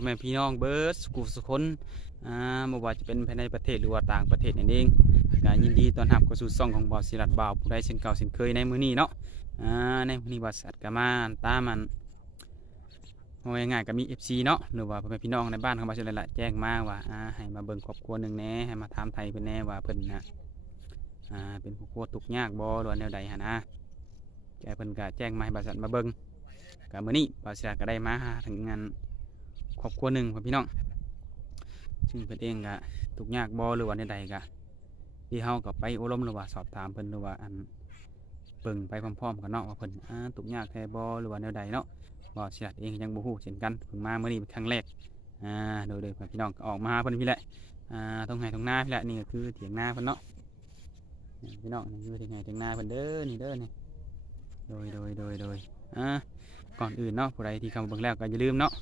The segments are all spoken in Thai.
อแม่พี่น้องเบิร์ดสุขุสุคนอ่าบ่ว่าจะเป็นภายในประเทศหรือว่าต่างประเทศนั่นเองก็ยินดีต้อนรับเข้าสู่ช่องของบ่าวศิรัตบ่าวผู้ใดเช่นเก่าเช่นเคยในมื้อนี้เนาะอ่าในมื้อนี้บ่าวศิรัตก็มาตามมันว่าง่ายๆก็มี FC เนาะหรือว่าพ่อแม่พี่น้องในบ้านของบ่าวศิรัตแหละแจ้งมาว่าอ่าให้มาเบิ่งครอบครัวหนึงแหน่ให้มาถามไทยเพิ่นแหน่ว่าเพิ่นน่ะอ่าเป็นครอบครัวทุกข์ยากบ่หรือว่าแนวใดหั่นนะแกเพิ่นก็แจ้งมาให้บ่าวศิรัตมาเบิ่งก็มื้อนี้บ่าวศิลาก็ได้มาหาถึงงาน ครอบครัวหนึ่งพ่อพี่น้อง ซึ่งเพิ่นเองก็ทุกยากบ่หรือว่าใดๆก็ที่เฮาก็ไปอบรมหรือว่าสอบถามเพิ่นหรือว่าอันเบิ่งไปพร้อมๆกันเนาะว่าเพิ่นอ่าทุกยากแท้บ่หรือว่าแนวใดเนาะบ่าวศิลาเองยังบ่ฮู้เช่นกันเพิ่งมามื้อนี้เป็นครั้งแรกอ่าโดยโดยพี่น้องก็ออกมาเพิ่นพี่แหละอ่าตรงไห้ตรงหน้าพี่แหละนี่ก็คือเถียงนาเพิ่นเนาะพี่น้องนี่คือเถียงไห้เถียงนาเพิ่นเด้อนี่เด้อนี่โดยโดยโดยโดยอ่า ก่อนอื่นเนาะผู้ใดที่เข้ามาเบิ่งแล้วก็อย่าลืมเนาะ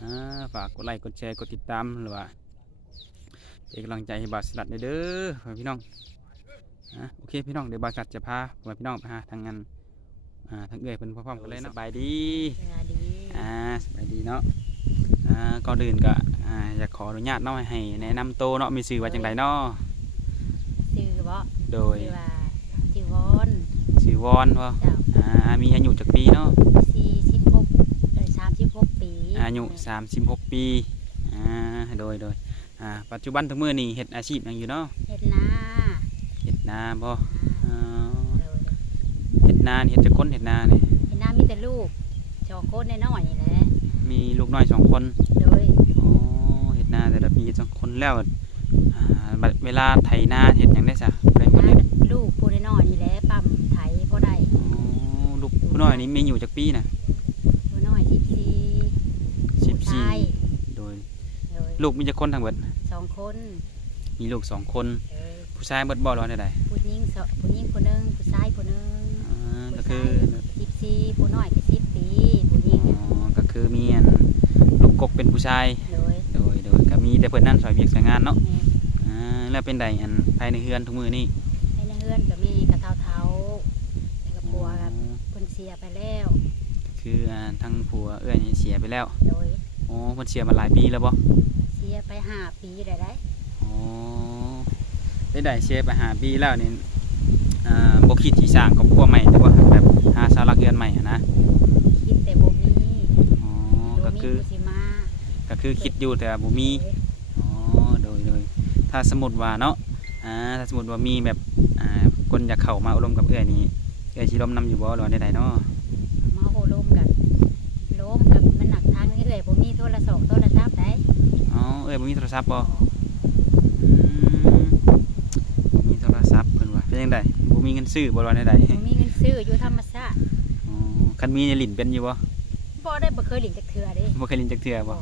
อ่าฝากกดไลค์กดแชร์กดติดตามหรือว่าเป็นกำลังใจให้บาสลัดเด้อพ่อพี่น้องอะโอเคพี่น้องเดี๋ยวบาสลัดจะพาพ่อพี่น้องไปหาทางงานอ่าทางเอื้อยเพิ่นพร้อมๆกันเลยเนาะสบายดีสวัสดีอ่าสบายดีเนาะอ่าก่อนอื่นก็อ่าอยากขออนุญาตเนาะให้แนะนำโตวเนาะมีชื่อว่าจังไดเนาะชื่อบ่โดยชื่อว่าชื่อวอนชื่อวอนบ่เจ้าอ่ามีอายุจักปีเนาะ46เอ้ย36ปี อายุ 36 ปีอ่าโดยโดยอ่าปัจจุบันทั้งมือนี่เฮ็ดอาชีพหยังอยู่เนาะเฮ็ดนาเฮ็ดนาบ่อ่าอ่าเออเฮ็ดนานี่เฮ็ดจักคนเฮ็ดนานี่เฮ็ดนามีแต่ลูกสองคนน้อยๆนี่แหละมีลูกน้อยสองคนโดยอ๋อเฮ็ดนาแต่ละปีสองคนแล้วอ่าบัดเวลาไถนาเฮ็ดหยังได้ซะได้บ่นาได้ลูกผู้น้อยๆนี่แหละปั๊มไถบ่ได้อ๋อลูกผู้น้อยนี่มีอยู่จักปีน่ะ ผู้น้อย14ผู้ชาย 14โดย โดย ลูกมีจักคนทั้งเบิดสองคนมีลูกสองคนโดยผู้ชายเบิดบ่หรือว่าใดผู้หญิงสองผู้หญิงคนหนึงผู้ชายคนหนึงๆอ่าก็ผู้คืชาอย14ผู้น้อยก็10ปีผู้หญิงอ๋อก็คือมีอันลูกกกเป็นผู้ชายโดยโดยโดยก็มีแต่เพิ่นนั่นซอยเวียกสายงานเนาะแม่อ่าแล้วเป็นใดอันภายในเฮือนทุกมือนี่ให้ในเฮือนก็มีกระเทาเทาแล้วก็ปัวกับเพิ่นเสียไปแล้ว ก็คืออ่าทั้งผัวเอื้อยนี่เสียไปแล้ว โดยโอ้เพิ่นเสียมาหลายปีแล้วบ่เสีย ไปห้าปีได้ได้อ๋อได้ได้เสียไปหาปีแล้วนี่อ่าบ่คิดที่สร้างครอบครัวใหม่หรือว่าแบบหาสาวรักเรือนใหม่อะนะคิดแต่บ่มีอ๋อบ่ก็มีคือผู้สิมาก็คือคิดอยู่แต่ว่าบ่มีอ๋อโดยโดยถ้าสมมุติว่าเนาะอ่าถ้าสมมุติว่ามีแบบอ่าคนอยากเข้ามาอบรมกับเอื้อยนี่เอื้อยสิร่วมนํอยู่บ่หรือว่าใดๆเนาะ มาโหลมกันโลมกับมัน หนักทางนี้เลยบ่มีโทรศัพท์โทรศัพท์ได้อ๋อเอ้ยบ่มีโทรศัพท์บ่อืมบ่มีโทรศัพท์เพิ่นว่าเป็นจังไดบ่มีเงินซื้อบ่ว่าใดบ่มีเงินซื้ออยู่ธรรมชาติๆอ๋อคันมีเนี่ยลิ้นเป็นอยู่บ่บ่ได้บ่เคยหลินจักเทื่อเด้บ่เคยลิ้นจักเทื่อบ่บ่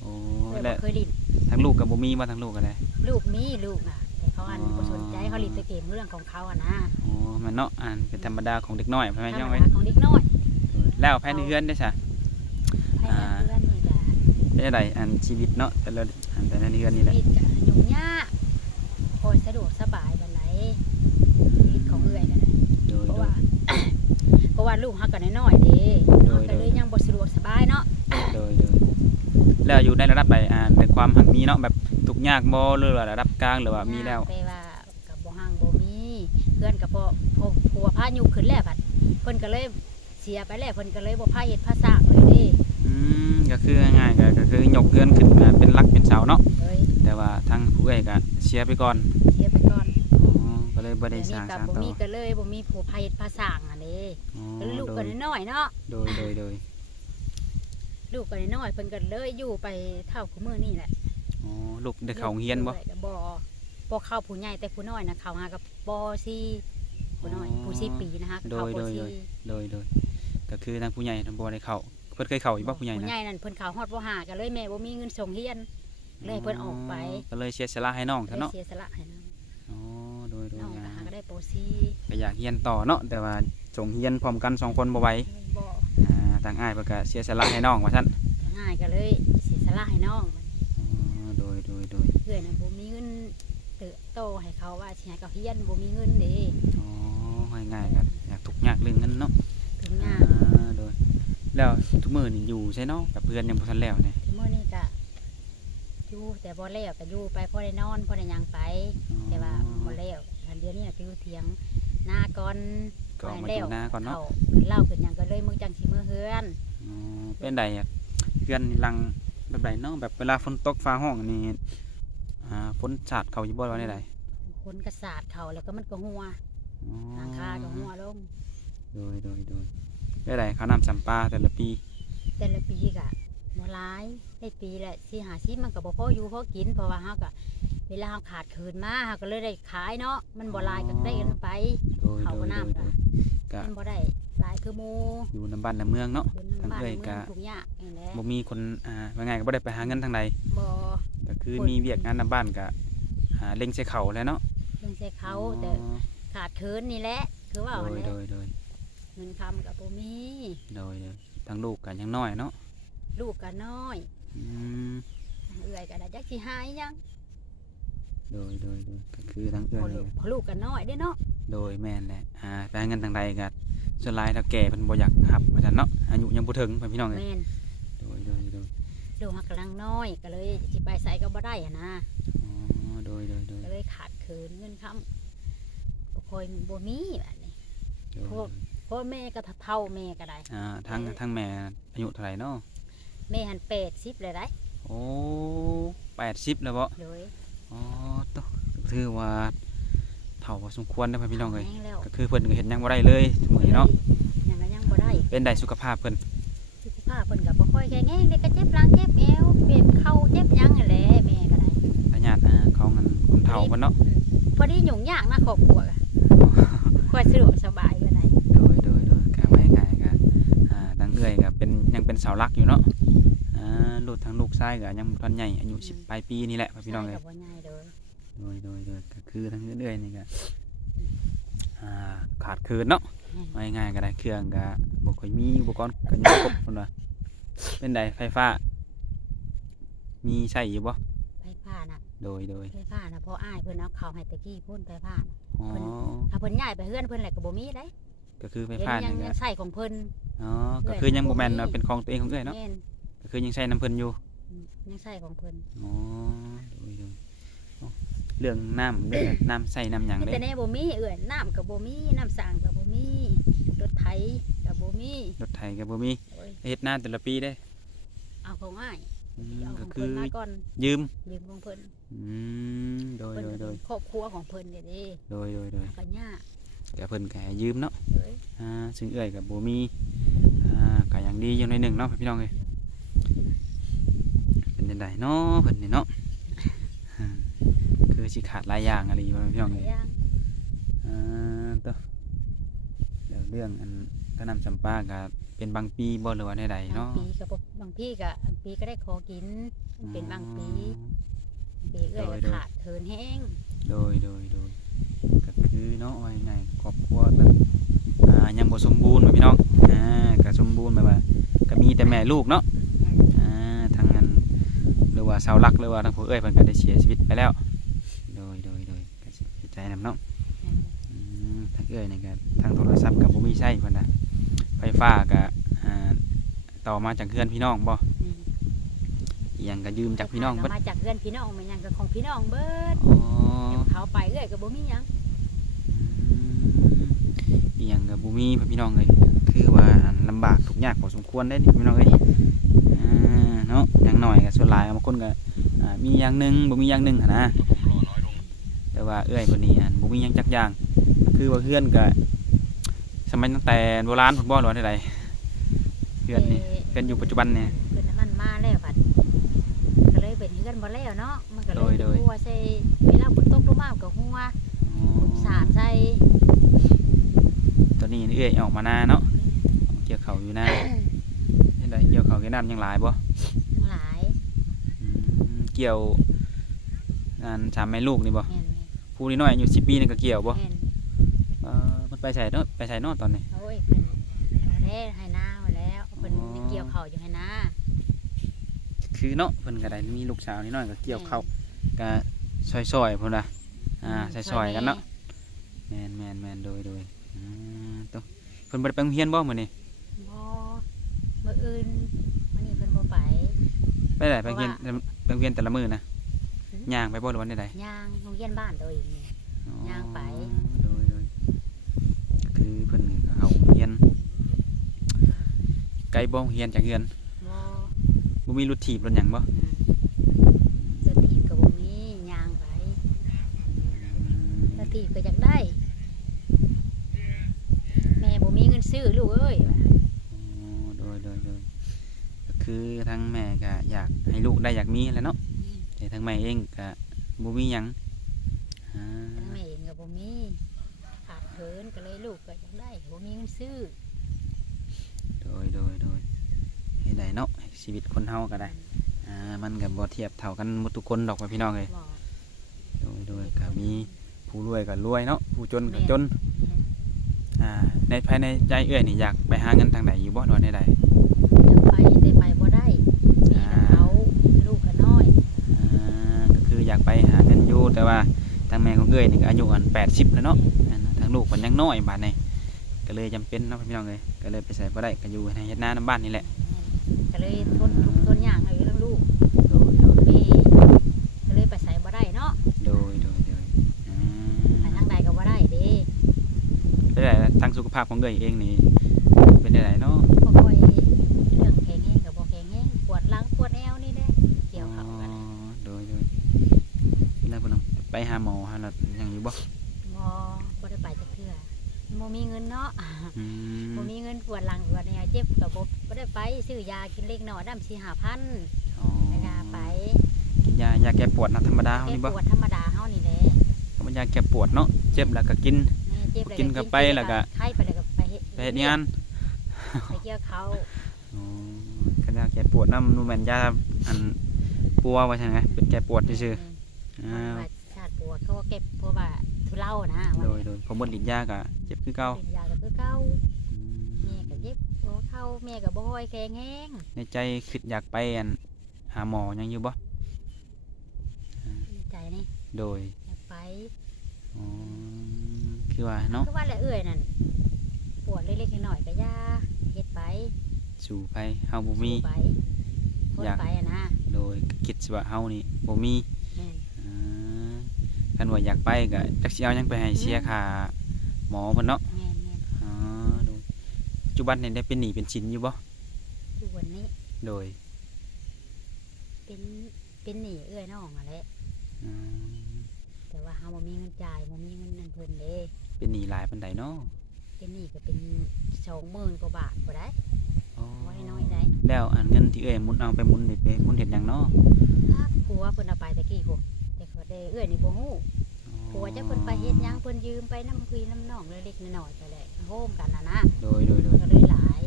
โอ้เออแล้บ่วเคยหลินทั้งลูกก็บ่มีบ่ทั้งลูกก็ได้ ลูกมีลูกน่ะ แต่เขาอันอ๋อ บ่สนใจเขาหลินแต่เกมเรื่องของเขาอะนะอ๋อมันเนาะอ่านเป็นธรรมดาของเด็กน้อยพ่อแม่ธรย่องรมไว้ดาของเด็กน้อยแล้วภายในเรือนได้ซะให้เพื่อนนี่ก็ เป็นจังไดอันชีวิตเนาะแต่ละอันแต่ในเรือนนี่แหละชีวิตก็ยุ่งยากคอยสะดวกสบายบันไหนชีวิตของเอื้อยนั่นน่ะโดยเพราะโดว่าย เพราะว่าลูกเขาก็น้อยๆเด้โดเขายก็เลยยังบ่สะดวกสบายเนาะโดยโดยแล้วอยู่ในระดับใดอ่าในความหักมีเนาะแบบทุกข์ยากบ่หรือว่าระดับกลางหรือว่ามีแล้วแต่ว่ากับบ่ห่างบ่มีเพื่อนกับพ่อพ่อผัวพายุขึ้นแล้วบัดเพิ่นก็เลยเสียไปแล้วเพิ่นก็เลยบ่พาเฮ็ดพาสร้างเลยเด้อื มก็คือง่ายๆก็ก็คือยกเรือนขึ้นมาเป็นหลักเป็นเสาเนาะเลยแต่ว่าทางผู้เอ้ยก็เสียไปก่อนเสียไปก่อนอ๋อก็เลยบ่ได้เดี๋ยวสร้างนี้ก็สร้างบ่ต่อมีก็เลยบ่มีผู้พาเฮ็ดพาสร้างอันนี้อ๋อแล้วลูกโดก็ยน้อยๆเนาะโดยโดยโดยลูกก็น้อยๆเพิ่นก็เลยอยู่ไปเท่ากับมื้อนี่แหละ อ๋อลูกได้เข้าโรงเรียนบ่ลูกก็บ่บ่เข้าผู้ใหญ่แต่ผู้น้อยนะเข้าหากับป .4 ผู้น้อยผู้4ปีนะคะโดเข้ายปโดย .4 โดยโดยโดยก็คือทางผู้ใหญ่ทางบ่ได้เข้า เพิ่นเคยเข้าอยู่บ่ผู้ใหญ่ผู้นะใหญ่นั่นเพิ่นเข้าฮอดบ่หาก็เลยแม่บ่มีเงินส่งเรียนเลยให้เพิ่นออกไปก็เลยเสียสละให้น้องเลซะยเนาะเสียสละให้น้องอ๋อโดยโดยน้องก็อ่าหาก็ได้ปก็อยากเรียนต่อเนาะแต่ว่าส่งเรียนพร้อมกันสองคนบ่ไหว .4 บ่อ่าทางอ้ายเพิ่นก็เสียสละให้น้องว่าซั่นง่ายก็เลยเสียสละให้น้องอ๋อโดยโดยโดยเพื่อนน่ะบ่มีเงินเติบโตให้เขาว่าสิให้เขาเรียนบ่มีเงินเด้อ๋อง่ายๆก็อยากทุกข์ยากเรื่องเงินเนาะถึงอ่างานโดย แล้วทุกมื้อนี่อยู่ใช่เนาะกับเพื่อนยังบ่ทันแล้วเนี่ยทุกมื้อนี้ก็อยู่แต่บ่แล้วก็อยู่ไปพอได้นอนพอได้หยังไป แต่ว่าบ่แล้วอันเดียวนี้น่ะไปอยู่เถียงหน้าก่อนก็มาอยู่นาก่อนเนาะข้ขึ้นเหล่าขึ้นหยังก็เลยมึงจังสิมื้อเฮือน อ๋อเป็นไดอะเพื่อนนี่ลังแบบใดเนาะแบบเวลาฝนตกฟ้าห้องนี่อ่าฝนสาดเข้าอยู่บ่ว่าได้ใดคนกระสาดเขาแล้วก็มันก็หัวอ๋อหลังคาก็หัวลง โดยโดยโดย ได้ไดเขาวนำสัมปาแต่ละปี แต่ละปีก็บ่หลายได้ปีละสี่หาสิมันก็บ่พออยู่พอกินเพราะว่าเฮาก็เวลาเฮาขาดคืนมาเฮาก็เลยได้ขายเนาะมันบ่หลายก็ได้กันไปโดยเขาโดก็ยโดน้ำยโดก็ยก็มันบ่ได้หลายคือหมู่อยู่น้ำบ้านน้ำเมืองเนาะอยู่ในบ้านทางเอื้อยเมืก็องทุกอย่างนี่แหละบ่มีคนอ่าว่าไงก็บ่ได้ไปหาเงินทางใดบ่ก็คือคนมีเวียกงานน้ำบ้านก็หาเล็งใส่เขาแหล้วเนาะเพิ่งใส่เขาอ๋อแต่ขาดคืนนี่แหละคือว่าโดเอายแหละโดยโดย เงินคำกับบ่มีโดยโดยทางลูกก็ยังน้อยเนาะลูกก็น้อยอืมเอื้อยก็ได้จักสิหายยังโดยโดยโดยก็คือทางเอื้พออนลูนี่กพอลูกก็น้อยเด้เนาะโดยแม่นแหละอ่าไปหาเงินทางใดก็ส่วนหลายเท่าแก่เพิ่นบ่อยากหับว่าซั่นเนาะอายุยังบ่ถึงเพิ่นพี่น้องเอ้ยแม่นโดยโดยโดยลูกหักกำลังน้อยก็เลยสิไปใส่ก็บ่ได้อะนะอ๋อโดยโดยโดยก็เลยขาดคืนเงินคำบ่ค่อยบ่มีแบบนี้ โดยพวก พ่อแม่ก็เท่าแม่ก็ได้อ่าทางทางแม่อายุเท่าไหร่เนาะแม่หัน80เลยได้โอ้80แล้วบ่โดยอ๋อตถือว่าเฒ่าพอสมควรเด้อพี่น้องเอ้ยแห้งแล้วก็คือเพิ่นก็เฮ็ดหยังบ่ได้เลยทุกมื้อนี้เนาะยังก็ยังบ่ได้เป็นได้สุขภาพเพิ่นสุขภาพเพิ่นก็บ่ค่อยแข็งแรงเด็กก็เจ็บหลังเจ็บเอวเจ็บเข่าเจ็บหยังนั่นแหละแม่ก็ได้พญาติอ่าของอันคนเฒ่าเพิ่นเนาะพอดียุ่งยากนะครอบครัวก็ค่อยสะดวกสบายไปไหน โดยโดยโดยก็ไม่ง่ายก็อ่าทางเอื้อยก็ เป็นยังเป็นเสาหลักอยู่เนาะอ่าลูกทางลูกชายก็ยังบ่ทันใหญ่อายุ10ปลายปีนี่แหละพี่น้องเอ้ย ใช่ก็บ่ง่ายเด้อโดยโดยโดยก็คือทางเอื้อยนี่ก็อ่าขาดคืนเนาะไม่ง่ายก็ได้เครื่องก็บ่ค่อยมีอุปกรณ์ก็ยังบ่ครบเพิ่นว่าเป็นไดไฟฟ้า มีใช้อยู่บ่ไฟฟ้าน่ะโดยโดยไฟฟ้าน่ะพออ้ายเพิ่นเอาเข้าให้ตะกี้พุ่นไฟฟ้าน่ะ อ๋อเพิ่นถ้าเพิ่นย้ายไปเฮือนเพิ่นแหละก็บ่มีได้ก็คือไฟเดี๋ยวฟ้านี้ยันี่งก็ยังใช้ของเพิ่น อ๋อก็คือยังบ่แม่นว่าเป็นของตัวเองของเอื้อยเนาะแม่นก็คือยังใช้น้ำเพิ่นอยู่ยังใช้ของเพิ่นอ๋อโดยโดยอ๋อเรื่องน้ำเรื่องน้ำใส่น้ำหยังมีเด้แต่แน่บ่มีเอื้อยน้ำก็บ่มีน้ำสร้างก็บ่มีรถไถก็บ่มีรถไถก็บ่มีโอ้ยเฮ็ดนาแต่ละปีเด้เอาของอ้ายอืมเอาขก็องคืเพิ่นอมาก่อนยืมยืมของเพิ่นอืมโดยเพิ่นโดยก็โดเป็ยนครอบครัวของเพิ่นเด้เด้โดยโดยโดย ก็ยาก ก็เพิ่นก็ให้ยืมเนาะเด้ยอ่าซึ่งเอื้อยก็บ่มีอ่าก็ยังดีอยู่ในอยหนึ่งเนาะพี่น้องเอ้ยเป็นจังไดเนาะเพิ่นนี่เนาะอ่าคือสิขาดหลายอย่างอะไรอยู่พี่น้องหเอ้ลายยอย่างอ่าต่อเดี๋ยวเรื่องอันกระนำจำปาก็เป็นบางปีบ่หรือว่าใดๆบางเนาะปีก็บ่บางพี่ก็บางปีก็ได้ขอกินมันเป็นบางปีปีเอื้อยโดก็ยโดยขาดเทินแห้งโดยโดยโดยก็ คือเนาะว่ายังไงครอบครัวแบบอ่ายังบ่สมบูรณ์แบบพี่น้องอ่าก็สมบูรณ์แบบว่าก็มีแต่แม่ลูกเนาะอ่าทางนั้นหรือว่าเสาหลักหรือว่าทางผู้เอ้ยเพิ่นก็ได้เสียชีวิตไปแล้ว โดยโดยโดยก็สิเสียใจนํเนาะอืมทางเอ้ยนี่ก็ทางโทรศัพท์ก็บ่มีใช้เพิ่นน่ะไฟฟ้าก็อ่าต่อมาจากเพื่อนพี่น้องบ่อีหยังก็ยืมจากพี่น้องเบิเบิดมาจากเพื่อนพี่น้องมันหยังก็ของพี่น้องเบิดอ๋อ เดี๋ยวเขาไปเอื้อยก็บ่มีหยังอี หยังกับบุมีพี่น้องเลยคือว่าอันลำบากทุกข์ยากพอสมควรได้นี่พี่น้องเลยอ่าเนาะอย่างหน่อยกับส่วนหลายบางคนก็อ่ามีอย่างหนึ่งบ่มีอย่างหนึ่งหั้นนะแต่ว่าเอื้อยคนนี้อันบ่มีอย่างจักอย่างคือว่าเพื่อนก็สมัยตั้งแต่โบราณพุ่นบ่หรือว่าใดๆเพื่อนนี่เพื่อนอยู่ปัจจุบันเนี่ยเพิ่นน่ะมันมาแล้วบัดก็เลยเป็นเฮือนบ่แล้วเนาะมันก็เลโดยยโดยหัวใส่เวลาฝนตกลงมามันก็หัวสาดใส่ ตัวนี้เอื้อยออกมาหน้าเนาะเกี่ยวเขาวอยู่หน้าเห็นไดเกี่ยวเขาวเกี่ยวน้ำยังหลายบ่ทั้งหลายอืมเกี่ยวงานสามแม่ลูกนี่บ่แม่นผู้น้อยอายุสิบปีนี่ก็เกี่ยวบ่แม่นเออมันไปใส่เนาะไปใส่เนาะตอนนี้ โอ้ยเพิ่นดูแลให้นามาแล้วเพิ่นอ๋อไปเกี่ยวข้าวอยู่ให้นาคือเนาะเพิ่นก็ได้มีลูกสาวนิดหน่อยก็เกี่ยวเข้าวก็ซอยๆพุ่นน่ะอ่าซอยๆกันเนาะ แม่นแม่นแม่นโดยโดยอ่าตัว เพิ่นบ่ได้ไปโรงเรียนบ่มื้อนี้บ่มื้ออื่นมื้อนี้เพิ่นบ่ไป ไปไหนไปเรียนไปเรียนแต่ละมื้อนะหืม ย่างไปบ่หรือวันใดย่างโรงเรียนบ้านตัวเองนี่ๆอ๋อย่างไป โดยโดยคือเพิ่นก็เอาเรียนไกลบ่เรียนจากเรือนบ่บ่มีรถถีบรถหยังบ่ อืมสถีบก็บ่มีย่างไปสถีบก็อยากได้แม่ บ่มีเงินซื้อลูกเอ้ยว่ะอ๋อโดยโดยโดยก็คือทั้งแม่ก็อยากให้ลูกได้อยากมีแหล้วเนาะแต่ทั้งแม่เองก็บ่มีหยังอ่าทั้งแม่เองก็บ่มีขาดเขินก็เลยลูกก็อยากได้บ่มีเงินซื้อโดยโดยโดยเฮ็ดได้เนาะชีวิตคนเฮาก็ได้อ่ามันก็บ่เทียบเท่ากันหมดทุกคนดอกว่าพี่น้องเอ้ยบ่โดยโดยก็มีผู้รวยก็รวยเนาะผู้จนก็จน อ่าในภายในใจเอื้อยนี่อยากไปหาเงินทางใดอยู่บ่หรือว่าใดอยากไปแต่ไปบ่ได้แม่ก็เอาลูกก็น้อยๆอ่าก็คืออยากไปหาเงินอยู่แต่ว่าทางแม่ของเอื้อยนี่ก็อายุอัน80แล้วเนาะนั่นน่ะทางลูกเพิ่นยังน้อยบาดนี้ก็เลยจำเป็นเนาะพี่น้องเอ้ยก็เลยไปใส่บ่ได้ก็อยู่ในเฮ็ดนานํบ้านนี่แหละก็เลยทนทุกข์ทนยากให้เรื่องลูกโดยโดย แม่ก็เลยไปใส่บ่ได้เนาะ โดยโดยโดยอื ไป ม ทางใดก็บ่ได้เด้ เป็นไดล่ะทางสุข ภาพของเอื้อยเองนี่เป็นไดเนาะบ่ค่อยเรื่องแข็งแรงก็บ่แข็งแรงปวดหลังปวดแอวนี่แหละเกี่ยวเขากันอ๋อโดยโดยแล้วพุ่นน่ะไปหาหมอหาหนัดหยังอยู่บ่บ่บ่ได้ไปจักเทื่อบ่มีเงินเนาะอืมบ่มีเงินปวดหลังปวดแอวเจ็บก็บ่บ่ได้ไปซื้อยากินเล็กน้อยดำ4 5,000อ๋อไม่ได้ไปกินยายาแก้ปวดนะธรรมดาเฮาแก้นี่บ่ปวดธรรมดาเฮานี่แหละก็มันยาแก้ปวดเนาะเจ็บแล้วก็กิน แม่เจ็บแล้วกินเข้าไปแล้วก็ ไข้ไปแล้วก็ ไปเฮ็ดไปเฮ็ดงานไปเกี่ยวเขาอ๋อก็ยาแก้ปวดนำนูแม่นยาอันปัวว่าซั่นไงเป็นแก้ปวดซื่อๆเพอ่าราะว่าชาติปวดเขาก็เก็บเพราะว่าทุเลานะโดยโดยพอหมดฤทธิ์ยาก็เจ็บคือเก่าเป็นยาก็คือเก่าอืมแม่ก็เจ็บหัวเข่าแม่ก็บ่ค่อยแข็งแรงในใจคิดอยากไปอันหาหมอยังอยู่บ่ดีใจนี่โดยอยากไปอ๋อคือว่าเนาะก็ว่าแหละเอื้อยนั่น ปวดเล็กๆน้อยๆก็ยาเฮ็ดไปสู่ไปเฮาบ่มี สู้ไปทนอยาก ไปอะนะโดยคิดสิว่าเฮานี่บ่มีแม่นอ่าคันว่าอยากไปก็จักสิเอาหยังไปให้เสียค่าหมอเพิ่นเนาะแม่นแม่นอ๋อโดยปัจจุบันนี่ได้เป็นหนี้เป็นสินอยู่บ่ทุกวันนี้โดยเป็นเป็นหนี้เอื้อยน้องอะแหละอืมแต่ว่าเฮาบ่มีเงินจ่ายบ่มีเงินนั่นเพิ่นเด้เป็นหนี้หลายปานใดเนาะ เป็นหนี้ก็เป็น20,000กว่าบาทบ่ได้อ๋อบ่ได้น้อยได้แล้วอันเงินที่เอ้ยหมุนเอาไปหมุนนี่ไปหมุนเฮ็ดหยังเนาะถ้าผัวเพิ่นเอาไปตะกี้ผมแต่เขาได้เอื้อยนี่บ่ฮู้อ๋อผัวจะเพิ่นไปเฮ็ดหยังเพิ่นยืมไปน้ำพี่น้ำน้องเล็กๆน้อยๆไปแหละโฮมกันน่ะนะโดยโดยโดยก็เลยหลาย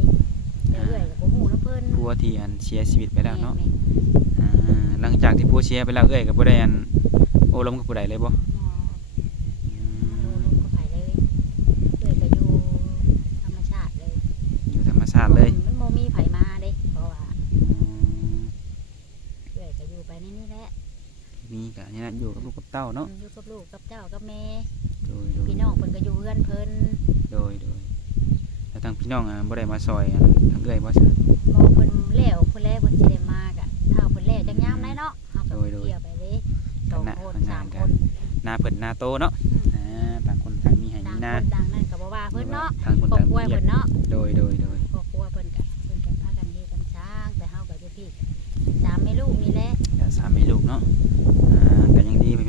แต่เอื้อยก็บ่ฮู้นำเพิ่นผัวที่อันเสียชีวิตไปแล้วเนาะม่อ่าหลังจากที่ผัวเสียไปแล้วเอ้ยก็บ่ได้อันโอ้ลมกับผู้ใดเลยบ่ ๆหมอ อื มา ม ลงก็ไปเลยเอื้อยก็อยู่ธรรมชาติเลย อยู่ธรรมชาติเลย มันบ่มีไผมาเด้เพราะว่า อืม เอื้อยก็อยู่ไปในนี่แหละ นี่ ก็นี่นะอยู่กับลูกกับเต้าเนาะอยู่กับลูกกับเจ้ากับแม่โดยโดยพี่น้องเพิ่นก็อยู่เฮือนเพิ่นโดยโดยแล้วทางพี่น้องอะบ่ได้มาซอยอันทางเอ้ยบ่ซะบ่เพิ่นแล้วเพิ่นแล้วเพิ่นสิได้มากอะถ้าเพิ่นแล้วจักยามได้เนาะเฮาก็โดยโดยเกี่ยวไปเด้สองคนสามคนหน้าเพิ่นหน้าโตเนาะอ่าต่างคนต่างมีให้ต่ามีงหน้าคนต่างนั่นก็บ่ว่าเพิ่นเนาะทางคนครอบต่างครัวเรียเพิ่กนเนาะโดยโดยโดยครอบครัวเพิ่นก็เพิ่นก็พากันเฮ็ดกันช้างแต่เฮาก็อยู่พี่สามแม่ลูกนี่แหละก็สามมีลูกเนาะอ่าก็ยังดี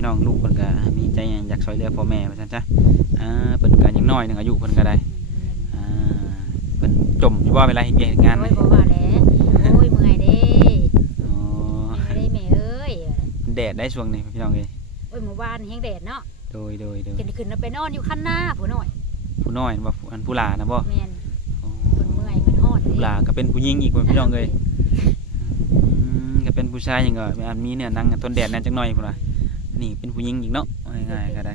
พี่น้องลูกเพิ่นก็มีใจอยากช่วยเหลือพ่อแม่ว่าซั่นจ้ะอ่าเพิ่นก็ยังน้อยหนึงอายุเพิ่นก็ได้อ่าเพิ่นจมอยู่บ่เวลาเฮ็ดเวียกเฮ็ดงานโอ้นี่ยบ่ว่าแหล้วโอ้ยเมื่อยเด้อ๋อเมื่อยเด้แม่เอ้ยแดดได้ช่วงนี้พี่น้องเอ้ยโอ้ยเมื่อวานแฮงแดดเนาะโดยโดยโดยขึ้นขึ้นไปนอนอยู่คันหน้าผู้น้อยผู้น้อยบ่อันผู้หลานะบ่แม่นอ๋อเพิ่นเมื่อยเพิ่นฮอดผู้หลาก็เป็นผู้หญิงอีกเพิ่นพี่น้องเอ้ยอืมก็เป็นผู้ชายหยังก็อันมีเนี่ยนั่งทนแดดแหน่จักหน่อยพุ่นน่ะ นี่เป็นผู้หญิงอีกเนาะเอาง่ายๆก็ได้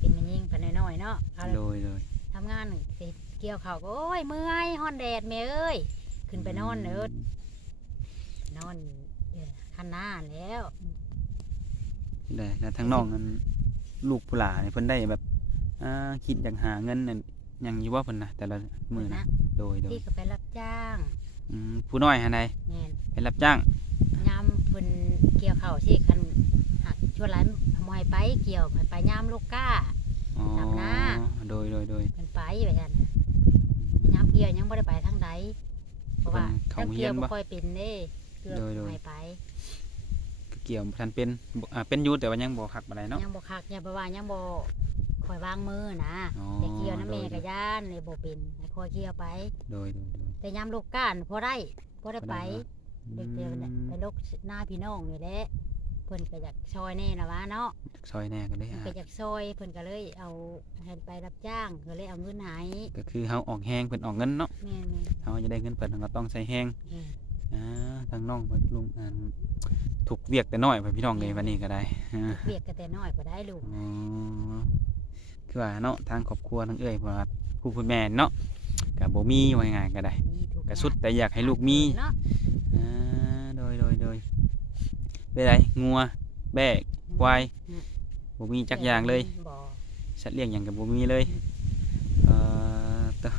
เป็นแม่ยิงเพิ่นน้อยๆเนาะเอาโดยโดยทำงานเกี่ยวเขาวก็โอ้ยเมื่อยฮ้อนแดดแม่เอ้ยขึ้นไปนอนเด้อนอนเด้อคันหน้าแล้วได้แล้วทั้งน้องนั้นลูกผู้หลานี่เพิ่นได้แบบอ่าคิดอยากหาเงินนั่นหยังอยู่บ่เพิ่นนะแต่ละมื้อนะนะโดยโดยพี่ก็ไปรับจ้างอืมผู้น้อยหันใดแม่นไปรับจ้างยามเพิ่นเกี่ยวเข้าวสิคัน ชวนหลานบ่ให้ไปเกี่ยวให้ไปยามลูกก้า อ๋อตามหน้าโดยโดยโดยเพิ่นไปว่าซั่นยามเกี่ยวยังบ่ได้ไปทางใดเพราะว่าเพิ่นเข้าทางเรีเกี่ยยนวบ่ บ่ค่อยเป็นเด้เกี่ยวโดยโดยให้ไปก็เกี่ยวบ่ทันเป็นบ่อ่าเป็นอยู่แต่ว่ายังบ่คักปานใดเนาะ ยังบ่คักยังบ่ว่ายังบ่ค่อยวางมือนะอ๋อ แต่เกี่ยวน้ำแม่โดยก็ย่านเลยบ่เป็นให้คอยเกี่ยวไป โดยโดยโดยแต่ยามลูกก้านพอได้พอได้ไปอืเด็กเดียวเนี่ยมไปลูกหน้าพี่น้องนี่แหละ เพิ่นก็อยากซอยแน่นะวะเนาะซอยแน่กันเลยเพิ่นอะก็อยากซอยเพิ่นก็เลยเอาให้ไปรับจ้างก็เลยเอาเงินให้ก็คือเฮาออกแฮงเพิ่นออกเงินเนาะแม่นเฮาจะได้เงินเพิ่นเราก็ต้องใช้แฮงๆอืมอ่าทางน้องเพิ่นลุงอ่าถูกเวียกแต่น้อยไปพี่น้องเลยวันนี้ก็ได้อ่าเวียกก็แต่น้อยบ่ได้ลูกอ๋อคือว่าเนาะทางครอบครัวทางเอ้ยเพราะว่าผู้คุณแม่เนาะก็บ่มีว่าง่ายๆก็ได้มีทุกก็สุดแต่อยากให้ลูกมีเนาะอ่าโดยโดยโดย เป็นไรงัว แบกควายบ่มีจักอย่างเลย บ่สัตว์เลี้ยงหยังก็บ่มีเลยเอ่อต่อ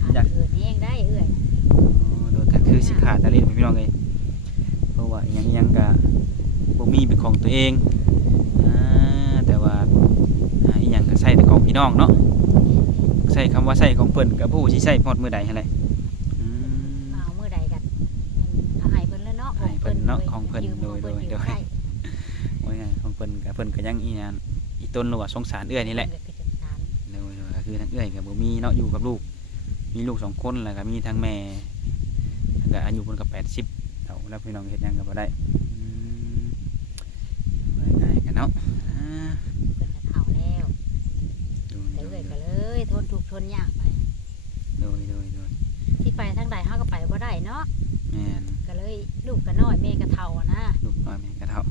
ขาอยากดเกินแห้งได้เอื้อยอ๋อโดยก็คือสิขาดตะลิดพี่น้องเลยเพราะว่าอิหยังอิหยังก็บ่มีเป็นของตัวเองอ่าแต่ว่าอ่าอีหยังก็ใช้แต่ของพี่น้องเนาะใช้คำว่าใช้ของเพิ่นก็บ่ฮู้สิใช้ฮอดมื้อใดหั่นแหละอืม เอามื้อใดกันเอาให้เพิ่นเลยเนาะ ให้ เพิ่นเนาะของเพิ่นยืมโดยของเพิ่นโดยยืมโดยได้ว่าไงของเพิ่นก็เพิ่นก็ยังอีหยังอีต้นหรือว่าสงสารเอื้อยนี่แหละเพิ่นก็คือจังซั่นโดยโดยก็คือทั้งเอื้อยกับบ่มีเนาะอยู่กับลูก มีลูกสองคนแล้วก็มีทั้งแม่แล้วก็อายุเพิ่นก็แปดสิบเท่าแล้วพี่น้องเฮ็ดหยังก็บ่ได้อืมว่าง่ายกันเนาะอ่าเพิ่นก็เฒ่าแล้วโดยแต่โดเอื้อยยก็เลยทนทุกข์ทนยากไปโดยโดยโดยที่ไปทางใดเฮาก็ไปบ่ได้เนาะแม่นก็ เลยลูกก็น้อยแม่ก็เฒ่าอะนะลูกน้อยแม่ก็เท่า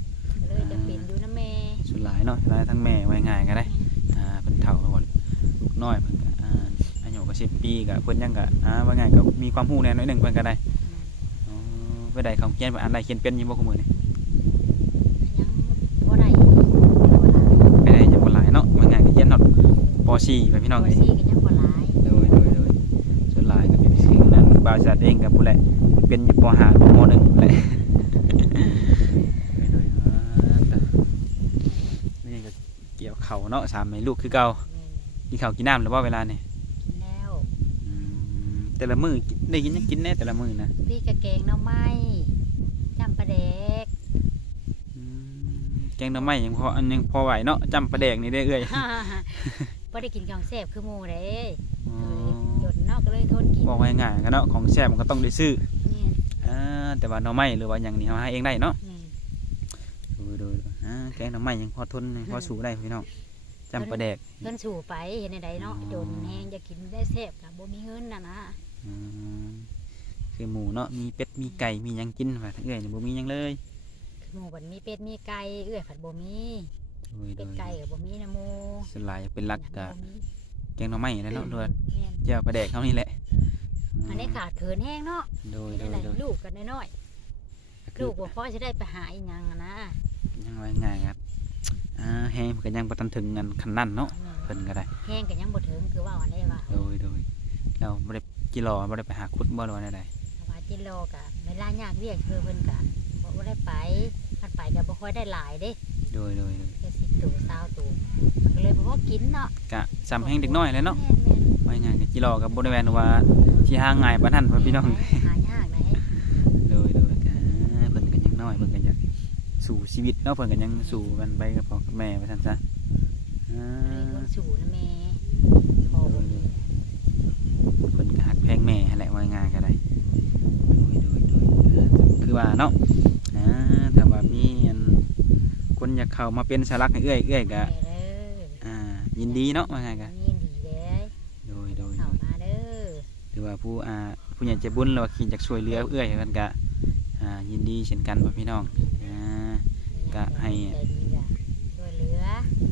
ก็เลยจะเป็นอยู่นำแม่สุดหลายเนาะสุดหลายทั้งแม่ไว้ง่ายก็ได้อ่าเพิ่นเฒ่าก่อนลูกน้อยเพิ่นก็อ่าอายุก็10ปีก็เพิ่นยังก็อ่าว่าง่ายก็มีความรู้แหน่น้อยหนึงเพิ่นก็ได้อ๋อไปได้เขาเขียนว่าอันใดเขียนเป็นอยังบ่คุมือนี่ยังบ่ได้บ่หลายไปได้ยังบ่หลายเนาะมันง่ายก็เขียนฮอดป .4 ไปพี่น้องบ่เอ้ยซี่ก็ยังบ่หลายโดยโดยโดยส่วนหลายก็เป็นสิ่งนั้นบริษัทเองก็ผู้แหละ เป็นอยู่ป .5 หรือม .1 แหละโดยๆอ่าแต่นี่ก็เกี่ยวเข่าเนาะสามแม่ลูกคือเก่าแม่นกินข้าวกินน้ำหรือว่าเวลานี่กินแล้วอืมแต่ละมื้อกินได้กินหยังกินแน่แต่ละมื้อนะพี่กะแกงหน่อไม้จำปลาแดกอืมแกงหน่อไม้ยังพออันยังพอไหวเนาะจำปลาแดกนี่ได้เอ้ยบ่ได้กินของแซ่บคือหมู่เด้อ๋อจนเนาะก็เลยทนกินบอกไว้ง่ายๆกันเนาะของแซ่บมันก็ต้องได้ซื้อ แม่นอ่าแต่ว่าหน่อไม้หรือว่าอย่างนี้เราหาเองได้เนาะแม่นดูดูดูอ่าแกงหน่อไม้ยังพอทนยังพอสู้ได้พี่น้องจำปลาแดกเพิ่นสู่ไปเห็นใดๆเนาะอ๋อจนแฮงจะกินได้แซ่บก็บ่มีเงินน่ะนะอืมคือหมูเนาะมีเป็ดมีไก่มีหยังกินว่าทั้งเอ้ยนี่บ่มีหยังเลยคือหมู่บัดมีเป็ดมีไก่เอื้อยผัดบ่มีโดยโดเป็ดยไก่ก็บ่มีนะหมู่สลายเป็นหลักกะบ่มีแกงหน่อไม้นั่นเนาะด้วยแม่นเจ้าปลาแดกเท่านี้แหละ อันนี้ขาดเขินแห้งเนาะโดยโดได้ยโดยลูกกันน้อยๆคืลูอกบ่พอสิได้ไปหาอีหยังอะนะยังไว้ง่ายครับอ่าแฮงมันก็ยังบ่ทันถึงกันคันนั้นเนาะเพิ่นก็ได้ แห้งก็ยังบ่ถึงคือว่าอันได้ว่าโดยโดยเราบ่ได้กิโลบ่ได้ไปหาขุดบ่หรือว่าใดแต่ว่าจิโลกะเวลายากเรียกคือเพิ่นกะบ่ได้ไปมันไปก็บ่ค่อยได้หลายเด้ๆโดยโดยโดยแค่10ตัว20ตัวมันก็เลยบ่พอกินเนาะ กะซ้ำแฮงเด็กน้อยเลยเนาะ แม่น ไว้ง่ายกับกิโลกับบริเวณว่าที่ห่างง่ายปานนั้นๆพ่อพี่น้อง หายากไหนโดยโดยก็เพิ่นก็ยังน้อยเพิ่นก็อยากสู่ชีวิตเนาะเพิ่นก็ยังสู่กันไปกับพ่อกับแม่ว่าซั่นซะอ่าเลยทนสู่นะแม่พอบ่มีเพิ่นก็ฮักแพงแม่หั่นแหละว่าง่ายก็ได้โดยโดยโดยเออคือว่าเนาะอ่าถ้าว่ามีอันคนอยากเข้ามาเป็นสารักให้เอื้อยเอื้อยก็แม่เด้ออ่ายินดีเนาะว่าง่ายก็ ยินดีเด้ โดยโดย เข้ามาเด้อ หรือว่า ผู้อ่าผู้ใหญ่ใจบุญหรือว่าคิดอยากช่วยเหลือเอื้อยเพิ่นก็อ่ายินดีเช่นกันพ่อพี่น้องอ่าก็ให้ใจดีก็ช่วยเหลือ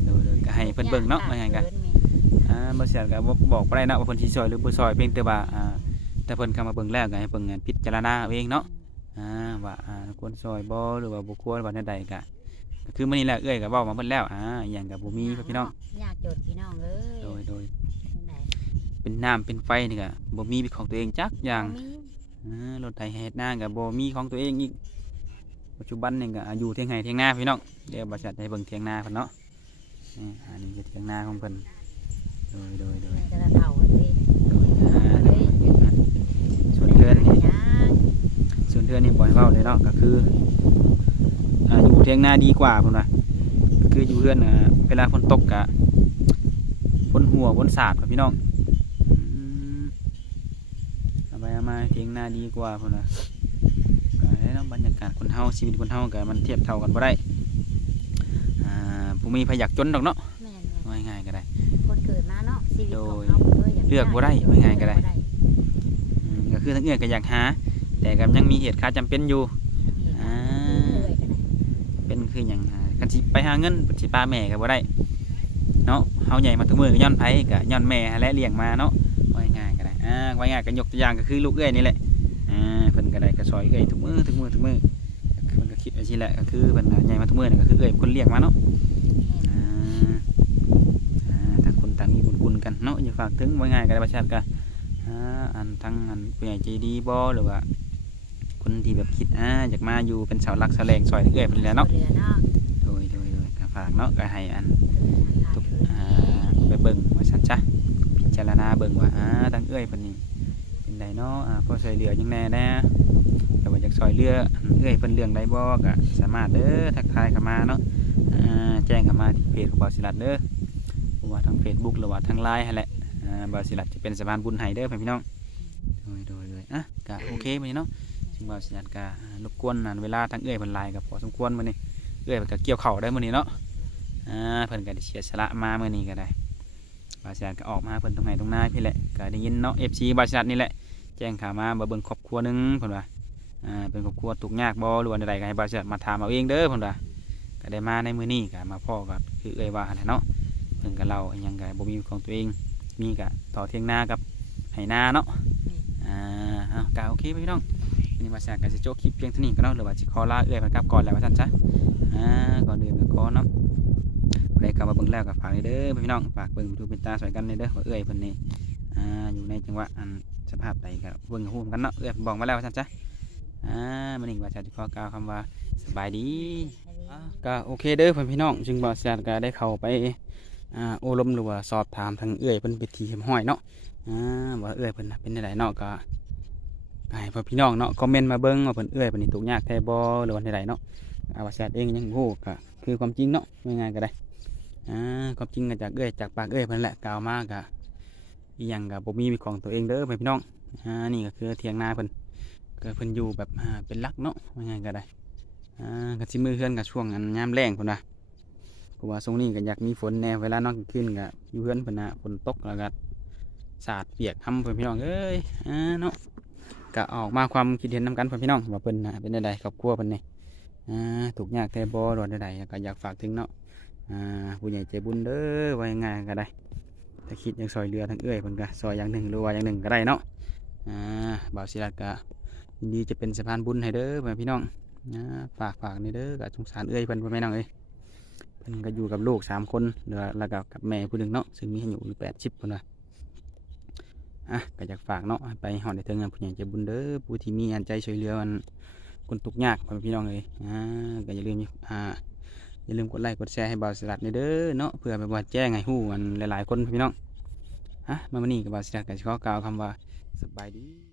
โดยโดยก็ให้เพิ่นเบิ่งเนาะว่าไงกันเพิ่นแม่อ่าบ่เสียก็บ่บอกบ่ได้นะว่าเพิ่นสิซอยหรือบ่ซอยเพียงแต่ว่าอ่าแต่เพิ่นเข้ามาเบิ่งแล้วก็ให้เพิ่นพิจารณาเอาเองเนาะอ่าว่าอ่าควรซอยบ่หรือว่าบ่ควรว่าแนวใดก็ก็คือมื้อนี้แหละเอ้ยก็เว้ามาเพิ่นแล้วอ่าอหย่างก็บ่มีพ่อพี่น้องยากจนพี่น้องเอ้ยโดยโดยที่ไหน เป็นน้ำเป็นไฟนี่ก็บ่มีเป็นของตัวเองจักอย่างบ่มีเออรถไถเฮ็ดหน้ากับโบมีของตัวเองอีกปัจจุบันนี่ก็อยู่เทียงไห้เทียงนาพี่น้องเดี๋ยวบริษัทให้เบิ่งเทียงนาเพิ่นเนาะนี่อันนี้คือเทียงนาของเพิ่นโดยโดยโดยแต่ละเท่าอันนี้โดยอ่าเดี๋ยวส่วนเทือนนี่ย่างส่วนเทือนนี่บ่อยเว้าเลยเนาะก็คืออ่าอยู่เทียงนาดีกว่าพุ่นว่าก็คืออยู่เรือนอ่าเวลาฝนตกกะฝนหัวฝนสาดกับพี่น้องอืม เอาไปเอามาเทียงนาดีกว่าพุ่นว่าก็ได้เนาะบรรยากาศคนเฮาชีวิตคนเฮาก็มันเทียบเท่ากันบ่ได้อ่าผู้มีพยักจนดอกเนาะแม่นแม่นว่าง่ายๆก็ได้ คนเกิดมาเนาะชีวิตของโดยเฮาบ่คยากเลือกบ่ได้ว่าง่ายก็ได้เลืออืมก็คือทั้งเอื้อก็อยากหา แต่ก็ยังมีเหตุการณ์จำเป็นอยู่ อ่าเลื่อยก็ได้เป็นคืออย่างอ่าคันสิไปหาเงินสิป้าแม่ก็บ่ได้เนาะเฮาใหญ่มาทุกมือก็ย้อนไผก็ย้อนแม่และเลี้ยงมาเนาะว่าง่ายๆก็ ได้อ่าว่าง่ายก็ยกตัวอย่างก็คือลูกเอ้อยนี่แหละอ่าเพิ่นก็ได้ก็ซอยเอ้อยทุกมือทุกมือทุกมือก็คือเพิ่นก็คิดไว้สิแหละก็คือเพิ่นใหญ่มาทุกมือนี่ก็คือเอ้อยคนเลี้ยงมาเนาะอ่าอ่าต่างคนต่างมีบุญคุณกันเนาะอย่าฝากถึงว่าง่ายก็ได้ประชาชนก็อ่าอันทั้งอันผู้ใหญ่ใจดีบ่หรือว่าคนที่แบบคิดอ่าอยากมาอยู่เป็นเสาหลักเสาแหล่งซอยเอ้อยเพิ่นแหล้วเนาะเนาะโดยโดยโดยก็ฝากเนาะก็ให้อันทุกอ่าไปเบิ่งว่าซั่นจ้ะพิจารณาเบิ่งว่าอ่าทั้งเอ้อยเพิ่น ไดเนาะอ่าพอช่วยเหลือจังแน่น่แต่ว่าอยากซอยเหลือเอ้อยเพิ่นเรื่องใดบ่ก็สามารถเด้อทักทายเข้ามาเนาะอ่าแจ้งเข้ามาที่เพจของบาวศิลัดเด้อหรือว่าทาง Facebook หรือว่าทาง LINE หั่นแหละอ่าบาวศิลัดจะเป็นสะพานบุญให้เด้อพี่น้องโดยโดยโดยอะก็โอเคมื้อนี้เนาะซึ่งบาวศิลัดก็รบกวนเวลาทางเอ้อยเพิ่นหลายก็พอสมควรมื้อนี้เอ้อยเพิ่นก็เกี่ยวข้าวได้มื้อนี้เนาะอ่าเพิ่นก็ได้เสียสละมาเมื่อนี้ก็ได้บาสิลัดก็ออกมาเพิ่นตรงไหนตรงหน้าพี่แหละก็ได้ยินเนาะ FC บาสิลัดนี่แหละ แจ้งข่าวมาบ่เบิ่งครอบครัวหนึงเพิ่นว่าอ่าเป็นครอบครัวทุกยากบ่หรือว่าใดๆก็ให้บาสิลัดมาถามเอาเองเด้อเพิ่นว่าก็ได้มาในมื้อนี้ก็มาพ่อก็คือเอ่ยว่าวนะเนาะเพิ่นก็เล่าอิหยังก็บ่มีของตัวเองมีก็ต่อเที่ยงนากับไหนาเนาะอ่าเอาก็โอเคพี่น้องนนี้บาสิลัดก็สิโจกคลิปเพียงเท่านี้ก็เนาะหรือว่าสิขอลาเอ่ยมันกลับก่อนแล้วว่าซั่นซะอ่าก่อนอื่นก็ขอเนาะผู้ใดเข้ามาเบิ่งแล้วก็ฝากเลยเด้อพี่น้องฝากเบิ่งดูเป็นตาสวยกันเลยเด้อว่าเอื้อยเพิ่นนี่อ่าอยู่ในจังหวะอัน สภาพใดก็เบิ่งฮู้กันเนาะเอื้อบอกมาแล้วว่าซั่นจ้ะอ่ามื้อนี้ว่าจะขอกล่าวคำว่าสบายดีอ่าก็โอเคเด้อเพิ่นพี่น้องจึงบ่แซ่ก็ได้เข้าไปอ่าโอลมหรือว่าสอบถามทางเอื้อยเพิ่นไปที่เห็มห้อยเนาะอ่าว่าเอื้อยเพิ่นน่ะเป็นจังไดเนาะก็ก็ให้พ่อพี่น้องเนาะคอมเมนต์มาเบิ่งว่าเพิ่นเอื้อยเพิ่นนี่ทุกข์ยากแท้บ่หรือว่าจังไดเนาะอาว่าแซ่เองยังฮู้ก็คือความจริงเนาะง่ายๆก็ได้อ่าความจริงก็จากเอ้ยจากปากเอ้ยเพิ่นแหละกล่าวมากอะ อีหยังกับบ่มีเป็นของตัวเองเด้อพี่น้องอ่านี่ก็คือเถียงนาเพิ่นก็เพิ่นอยู่แบบอ่าเป็นลักเนาะว่าไงก็ได้อ่าก็สิมือเฮือนกับช่วงอันยามแล้งพุ่นน่ะเพราะว่าทรงนี้ก็อยากมีฝนแน่เวลานอนกลางคืนก็อยู่เฮือนเพิ่นน่ะฝนตกแล้วก็สาดเปียกทำเพิ่นพี่น้องเอ้ยอ่าเนาะก็ออกมาความคิดเห็นนํกันเพิ่นพี่น้องว่าเพิ่นน่ะเป็นจังไดครอบครัวเพิ่นนี่อ่าถูกยากแท้บ่รอว่าใดๆก็อยากฝากถึงเนาะอ่าผู้ใหญ่ใจบุญเด้อว่ายังไงก็ได้ ถ้าคิดอยากซอยเรือทั้งเอื้อยเพิ่นก็ซอยอย่างหนึ่งหรือว่าอย่างหนึ่งก็ได้เนาะอ่าบ่าวศิลัก็ยินดีจะเป็นสะพานบุญให้เด้อพี่น้องอ่าฝากฝากนี่เด้อก็สงสารเอื้อยเพิ่นพ่อแม่น้องเอ้ยเพิ่นก็อยู่กับลูกสามคนเหลือแล้วก็กับแม่ผู้หนึ่งเนาะซึ่งมีอายุอยู่แปดสิบคนว่าอะก็อยากฝากเนาะไปหอดในเทิงงานผู้ใหญ่ใจบุญเด้อผู้ที่มีอันใจช่วยเหลืออันคนตกยากพ่อพี่น้องเอ้ยอ่าก็อย่าลืมอ่า อย่าลืมกดไลค์กดแชร์ให้บ่าวสลัดในเด้อเนาะเพื่อไปบ่าแจ้งให้ฮู้กันหลายๆคนพี่น้องฮะมาวันนี้กับบาวสลัดก็สิขอกล่าวคำว่าสบายดี